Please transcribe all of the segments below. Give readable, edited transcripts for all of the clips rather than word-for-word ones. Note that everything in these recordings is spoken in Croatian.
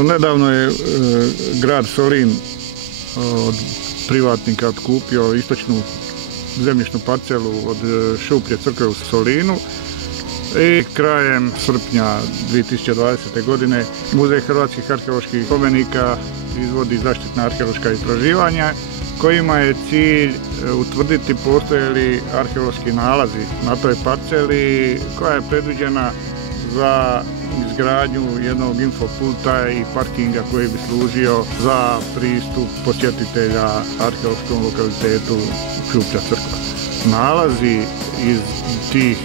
Nedavno je grad Solin od privatnika otkupio istočnu zemljišnu parcelu od Šuplje crkve u Solinu i krajem srpnja 2020. godine Muzej hrvatskih arheoloških spomenika izvodi zaštitna arheološka istraživanja kojima je cilj utvrditi postoje li arheološki nalazi na toj parceli koja je predviđena za izgradnju jednog infopulta i parkinga koji bi služio za pristup posjetitelja arheološkom lokalitetu Šuplja crkva. Nalazi iz tih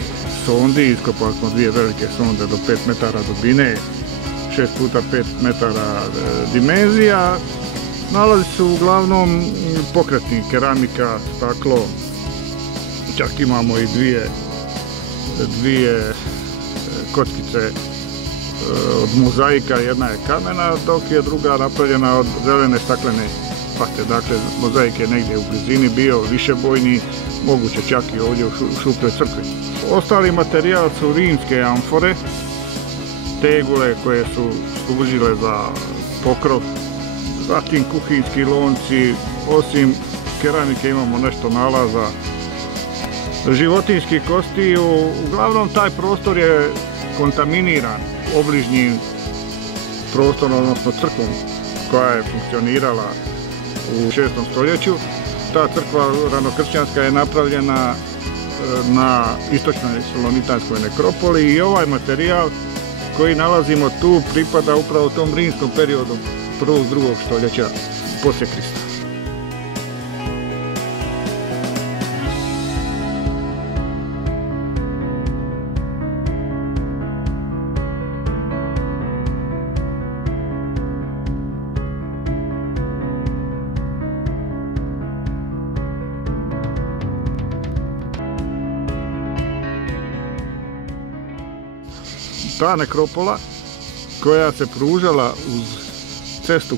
sondi, iskopali smo dvije velike sonde do 5 metara dubine, 6 puta 5 metara dimenzija. Nalazi su uglavnom pokretni, keramika, staklo, čak imamo i dvije kockice od mozaika, jedna je kamena, dok je druga napravljena od zelene staklene pate. Dakle, mozaik je negdje u blizini bio višebojni, moguće čak i ovdje u Šupljoj crkvi. Ostali materijal su rimske amfore, tegule koje su služile za pokrov, zatim kuhinjski lonci, osim keramike imamo nešto nalaza životinjskih kostiju. Uglavnom taj prostor je kontaminiran obližnjim prostorom, odnosno crkvom koja je funkcionirala u 6. stoljeću. Ta crkva ranokršćanska je napravljena na istočnoj salonitanskoj nekropoli i ovaj materijal koji nalazimo tu pripada upravo tom rimskom periodu 1. i 2. stoljeća poslije Krista. Ta nekropola koja se pružala uz cestu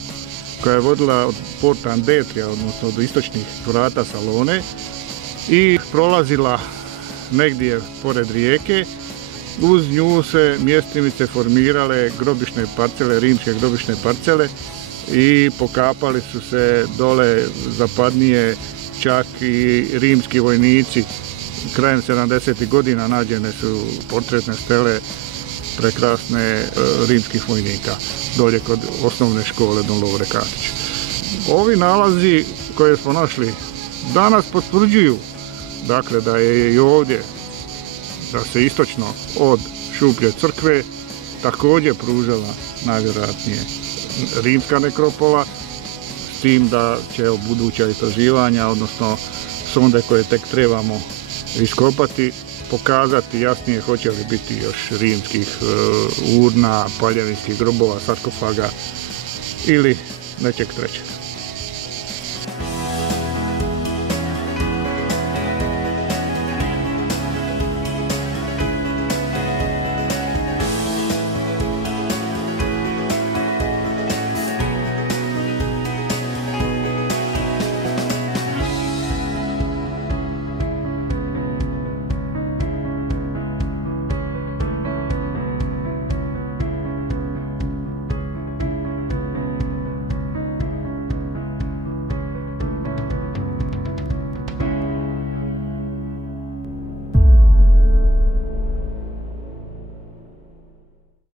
koja je vodila od Porta Andetrija, odnosno od istočnih vrata Salone i prolazila negdje pored rijeke, uz nju se mjestimice formirale grobišne parcele, rimske grobišne parcele i pokapali su se dole zapadnije čak i rimski vojnici. Krajem 70. godina nađene su portretne stele prekrasne rimskih vojnika dolje kod osnovne škole Don Lovre Katić. Ovi nalazi koje smo našli danas potvrđuju dakle da je i ovdje, da se istočno od Šuplje crkve također pružala najvjerojatnije rimska nekropola, s tim da će buduća istraživanja, odnosno sonde koje tek trebamo iskopati, pokazati jasnije hoće li biti još rimskih urna, paljevinskih grobova, sarkofaga ili nečeg trećeg.